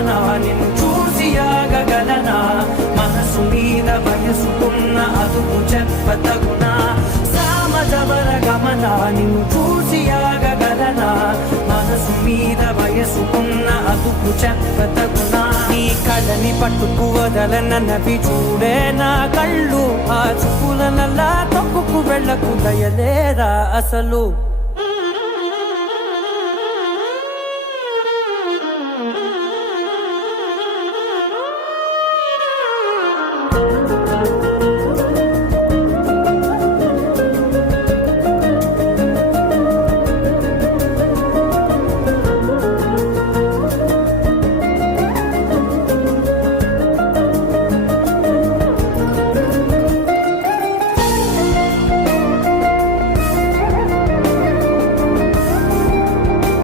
గమన నిన్ను చూసి ఆగగలనా మనసు మీద వయసుకున్న అదుపు చెప్పతగునా సామజవర గమన నిన్ను చూసి ఆగగలనా మనసు మీద వయసుకున్న అదుపు చెప్పతగునా నీ కళ్ళని పట్టుకు వదలనవి చూడే నా కళ్ళు ఆ చూపుల నల్లా తప్పుకు వెళ్ళకు దయలేరా అసలు